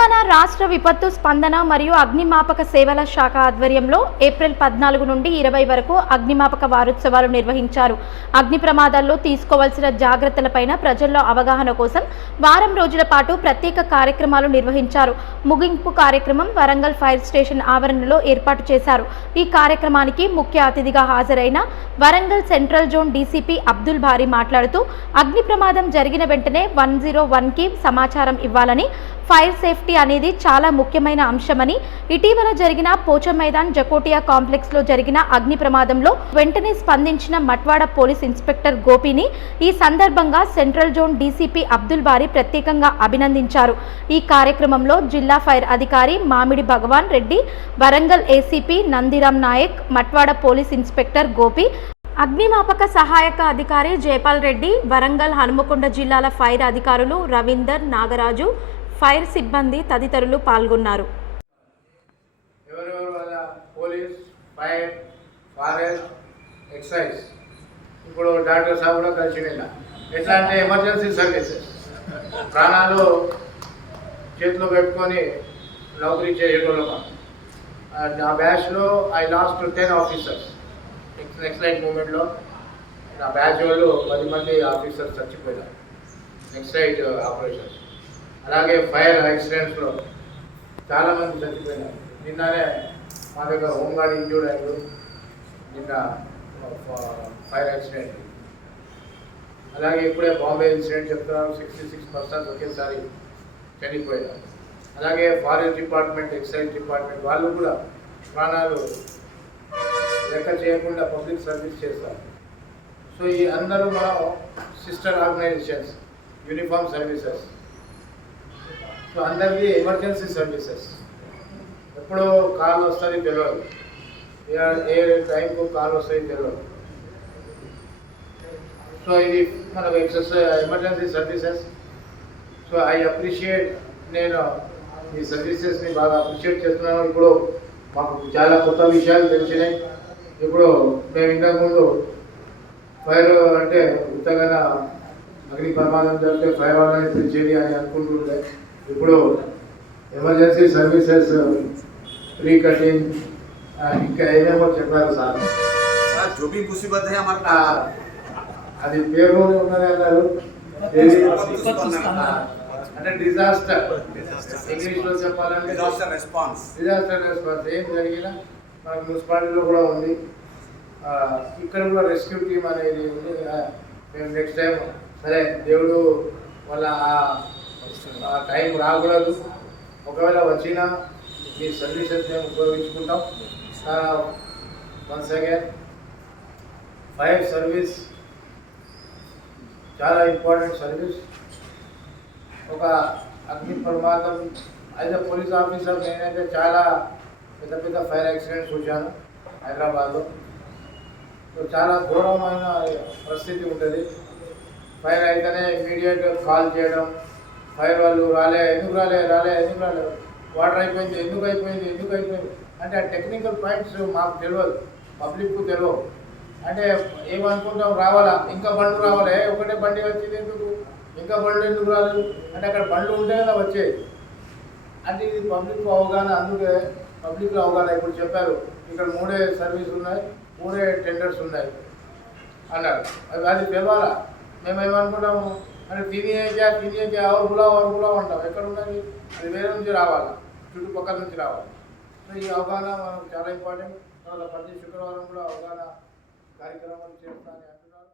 తెలంగాణ రాష్ట్ర విపత్తు స్పందన మరియు అగ్నిమాపక సేవల శాఖ ఆధ్వర్యంలో ఏప్రిల్ 14 నుండి 20 వరకు అగ్నిమాపక వారోత్సవాలు నిర్వహించారు. అగ్ని ప్రమాదాల్లో తీసుకోవాల్సిన జాగ్రత్తలపైన ప్రజల్లో అవగాహన కోసం వారం రోజుల పాటు ప్రత్యేక కార్యక్రమాలు నిర్వహించారు. ముగింపు కార్యక్రమం వరంగల్ ఫైర్ స్టేషన్ ఆవరణలో ఏర్పాటు చేశారు. ఈ కార్యక్రమానికి ముఖ్య అతిథిగా హాజరైన Warangal central zone DCP Abdul బారీ మాట్లాడుతూ అగ్ని ప్రమాదం జరిగిన వెంటనే 101కి సమాచారం ఇవ్వాలని, ఫైర్ సేఫ్టీ అనేది చాలా ముఖ్యమైన అంశమని, ఇటీవల జరిగిన పోచం మైదాన్ జకోటియా కాంప్లెక్స్ లో జరిగిన అగ్ని ప్రమాదంలో వెంటనే స్పందించిన మట్వాడ పోలీస్ ఇన్స్పెక్టర్ గోపిని ఈ సందర్భంగా సెంట్రల్ జోన్ డీసీపీ అబ్దుల్ బారీ ప్రత్యేకంగా అభినందించారు. ఈ కార్యక్రమంలో జిల్లా ఫైర్ అధికారి Mamidi Bhagavan Reddy, Warangal ACP Nandiram Naik, Matwada police inspector Gopi, అగ్నిమాపక సహాయక అధికారి జయపాల్ రెడ్డి, వరంగల్ హనుమకొండ జిల్లాల ఫైర్ అధికారులు రవీందర్, నాగరాజు, ఫైర్ సిబ్బంది తదితరులు పాల్గొన్నారు. పోలీస్, ఫైర్, ఫారెస్ట్, ఎక్సైజ్, ఇప్పుడు డాక్టర్ సాబ్ కూడా కలిసి ఎట్లా అంటే ఎమర్జెన్సీ సర్వీసెస్ ప్రాణాలు చేతిలో పెట్టుకొని నౌకరీ చేయగలమా. నా బ్యాచ్లో ఐ లాస్ట్ 10 ఆఫీసర్స్. నెక్స్ట్ మూమెంట్లో నా బ్యాచ్ వాళ్ళు 10 మంది ఆఫీసర్స్ చచ్చిపోయారు నెక్స్ట్ లైట్ ఆపరేషన్స్. అలాగే ఫైర్ యాక్సిడెంట్స్లో చాలామంది చచ్చిపోయినారు. నిన్ననే మా దగ్గర హోంగార్డ్ ఇంజూర్డ్ అయ్యారు. నిన్న ఫైర్ యాక్సిడెంట్. అలాగే ఇప్పుడే బాంబే ఇన్సిడెంట్ చెప్తున్నారు, 66% ఒకేసారి చనిపోయారు. అలాగే ఫారెస్ట్ డిపార్ట్మెంట్, ఎక్సైజ్ డిపార్ట్మెంట్ వాళ్ళు కూడా ప్రాణాలు లెక్క చేయకుండా పబ్లిక్ సర్వీస్ చేస్తారు. సో ఈ అందరూ మనం sister organisations, uniform services. So అందరికీ ఎమర్జెన్సీ సర్వీసెస్. ఎప్పుడో కాల్ వస్తుంది తెలియదు, ఏ టైంకు కాల్ వస్తుంది తెలియదు. సో ఇది మనకు emergency services. So I appreciate, నేను ఈ సర్వీసెస్ని బాగా అప్రిషియేట్ చేస్తున్నాను. ఇప్పుడు మాకు చాలా కొత్త విషయాలు తెలిసినాయి. ఇప్పుడు మేము ఇంతకుముందు ఫైర్ అంటే ఉత్తగా అగ్ని ప్రమాదం జరిగితే ఫైర్ వాళ్ళని పిలిచేది అని అనుకుంటుండే. ఇప్పుడు ఎమర్జెన్సీ సర్వీసెస్, ప్రీ కటింగ్, ఇంకా ఏమేమో చెప్పారు సార్. అది పేరు ఉన్నది అన్నారు. అంటే డిజాస్టర్, ఇంగ్లీష్లో చెప్పాలంటే డిజాస్టర్ రెస్పాన్స్. ఏం జరిగినా మన మున్సిపాలిటీలో కూడా ఉంది, ఇక్కడ కూడా రెస్క్యూ టీమ్ అనేది ఉంది. మేము నెక్స్ట్ టైం సరే దేవుడు వాళ్ళ ఆ టైం రాకూడదు, ఒకవేళ వచ్చినా మీ సర్వీసెస్ మేము ఉపయోగించుకుంటాం. వన్స్ అగైన్ ఫైర్ సర్వీస్ చాలా ఇంపార్టెంట్ సర్వీస్. ఒక అగ్ని ప్రమాదం యాజ్ ఎ పోలీస్ ఆఫీసర్ నేనైతే చాలా పెద్ద పెద్ద ఫైర్ యాక్సిడెంట్స్ చూశాను హైదరాబాద్లో. చాలా ఘోరమైన పరిస్థితి ఉంటుంది. ఫైర్ అయితేనే ఇమీడియట్ కాల్ చేయడం, ఫైర్ వాళ్ళు ఎందుకు రాలే వాటర్ అయిపోయింది, ఎందుకు అయిపోయింది అంటే ఆ టెక్నికల్ పాయింట్స్ మాకు తెలియదు, పబ్లిక్కు తెలియదు. అంటే ఏమనుకుంటాం, రావాలా ఇంకా బండ్లు రావాలి, ఒకటే బండి వచ్చింది ఎందుకు, ఇంకా బండ్లు ఎందుకు రాలేదు అంటే అక్కడ బండ్లు ఉంటే కదా వచ్చేది. అంటే ఇది పబ్లిక్ అవగాహన. అందుకే పబ్లిక్లో అవగాహన. ఇప్పుడు చెప్పారు ఇక్కడ 3 సర్వీస్ ఉన్నాయి, 3 టెండర్స్ ఉన్నాయి అన్నారు. అది తెలవాలా. మేమేమనుకుంటాము అంటే తినేకే ఎవరు గులావు అంటాం. ఎక్కడ ఉన్నది అది వేరే నుంచి రావాలా, చుట్టుపక్కల నుంచి రావాలి. సో ఈ అవగాహన మనకు చాలా ఇంపార్టెంట్. తర్వాత ప్రతి శుక్రవారం కూడా అవగాహన కార్యక్రమాలు చేస్తానని అంటున్నారు.